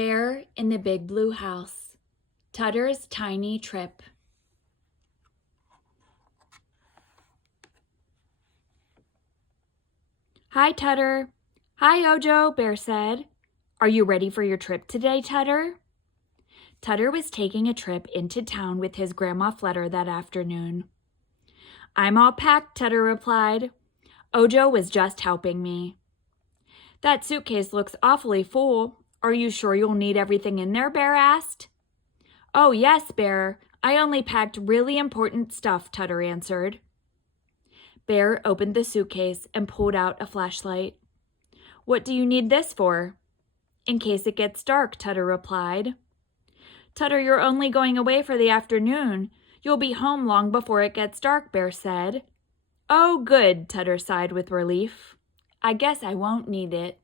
Bear in the Big Blue House. Tutter's Tiny Trip. Hi, Tutter. Hi, Ojo, Bear said. Are you ready for your trip today, Tutter? Tutter was taking a trip into town with his Grandma Flutter that afternoon. I'm all packed, Tutter replied. Ojo was just helping me. That suitcase looks awfully full. Are you sure you'll need everything in there, Bear asked. Oh, yes, Bear. I only packed really important stuff, Tutter answered. Bear opened the suitcase and pulled out a flashlight. What do you need this for? In case it gets dark, Tutter replied. Tutter, you're only going away for the afternoon. You'll be home long before it gets dark, Bear said. Oh, good, Tutter sighed with relief. I guess I won't need it.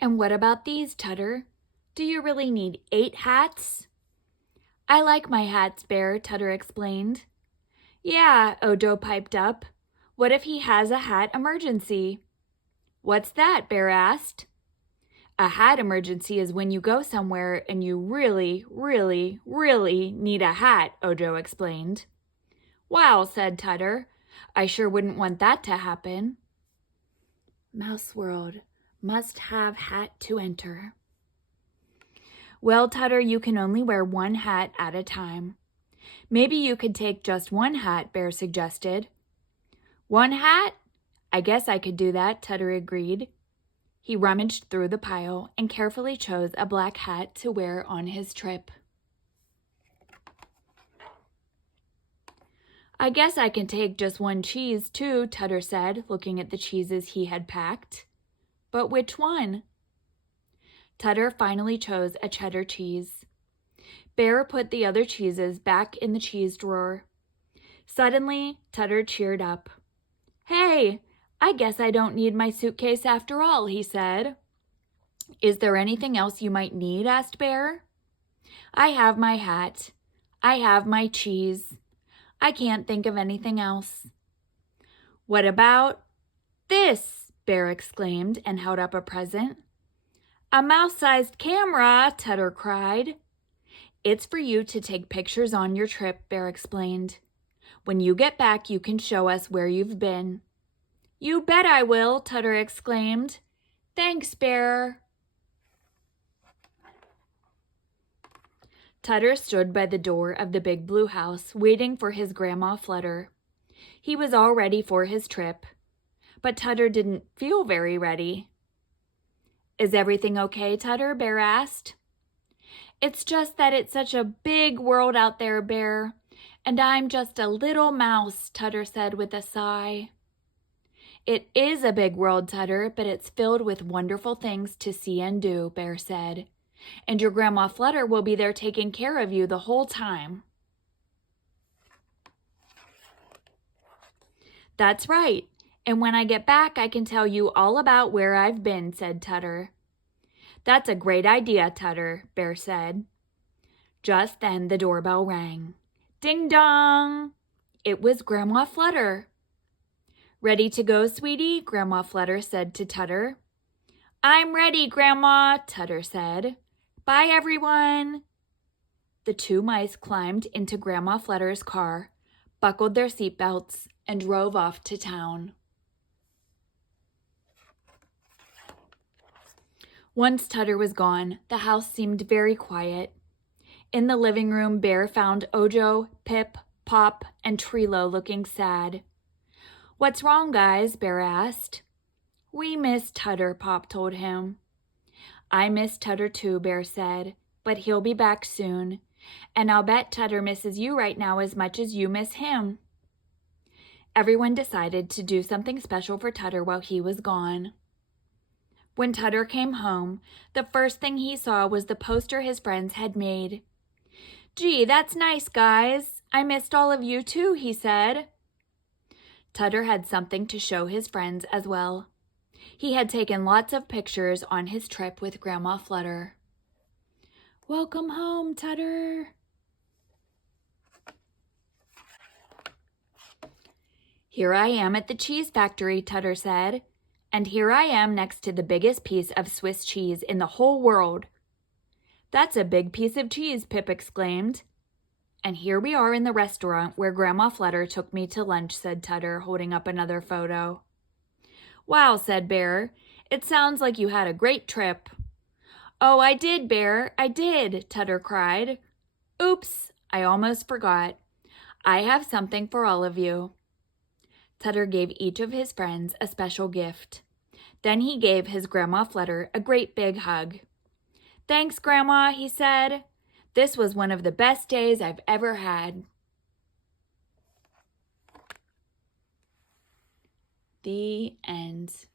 And what about these, Tutter? Do you really need 8 hats? I like my hats, Bear, Tutter explained. Yeah, Ojo piped up. What if he has a hat emergency? What's that? Bear asked. A hat emergency is when you go somewhere and you really, really, really need a hat, Ojo explained. Wow, said Tutter. I sure wouldn't want that to happen. Mouse World. Must have hat to enter. Well, Tutter, you can only wear one hat at a time. Maybe you could take just one hat, Bear suggested. One hat? I guess I could do that, Tutter agreed. He rummaged through the pile and carefully chose a black hat to wear on his trip. I guess I can take just one cheese, too, Tutter said, looking at the cheeses he had packed. But which one? Tutter finally chose a cheddar cheese. Bear put the other cheeses back in the cheese drawer. Suddenly, Tutter cheered up. Hey, I guess I don't need my suitcase after all, he said. Is there anything else you might need? Asked Bear. I have my hat. I have my cheese. I can't think of anything else. What about this? Bear exclaimed and held up a present. A mouse-sized camera, Tutter cried. It's for you to take pictures on your trip, Bear explained. When you get back, you can show us where you've been. You bet I will, Tutter exclaimed. Thanks, Bear. Tutter stood by the door of the Big Blue House, waiting for his Grandma Flutter. He was all ready for his trip, but Tutter didn't feel very ready. Is everything okay, Tutter? Bear asked. It's just that it's such a big world out there, Bear, and I'm just a little mouse, Tutter said with a sigh. It is a big world, Tutter, but it's filled with wonderful things to see and do, Bear said. And your Grandma Flutter will be there taking care of you the whole time. That's right. And when I get back, I can tell you all about where I've been, said Tutter. That's a great idea, Tutter, Bear said. Just then the doorbell rang. Ding dong! It was Grandma Flutter. Ready to go, sweetie? Grandma Flutter said to Tutter. I'm ready, Grandma, Tutter said. Bye, everyone. The two mice climbed into Grandma Flutter's car, buckled their seatbelts, and drove off to town. Once Tutter was gone, the house seemed very quiet. In the living room, Bear found Ojo, Pip, Pop, and Trilo looking sad. What's wrong, guys? Bear asked. We miss Tutter, Pop told him. I miss Tutter too, Bear said, but he'll be back soon, and I'll bet Tutter misses you right now as much as you miss him. Everyone decided to do something special for Tutter while he was gone. When Tutter came home, the first thing he saw was the poster his friends had made. Gee, that's nice, guys. I missed all of you too, he said. Tutter had something to show his friends as well. He had taken lots of pictures on his trip with Grandma Flutter. Welcome home, Tutter. Here I am at the cheese factory, Tutter said. And here I am next to the biggest piece of Swiss cheese in the whole world." "That's a big piece of cheese," Pip exclaimed. "And here we are in the restaurant where Grandma Flutter took me to lunch," said Tutter, holding up another photo. "Wow," said Bear. "It sounds like you had a great trip." "Oh, I did, Bear, I did," Tutter cried. "Oops, I almost forgot. I have something for all of you." Tutter gave each of his friends a special gift. Then he gave his Grandma Flutter a great big hug. "Thanks, Grandma," he said. "This was one of the best days I've ever had." The end.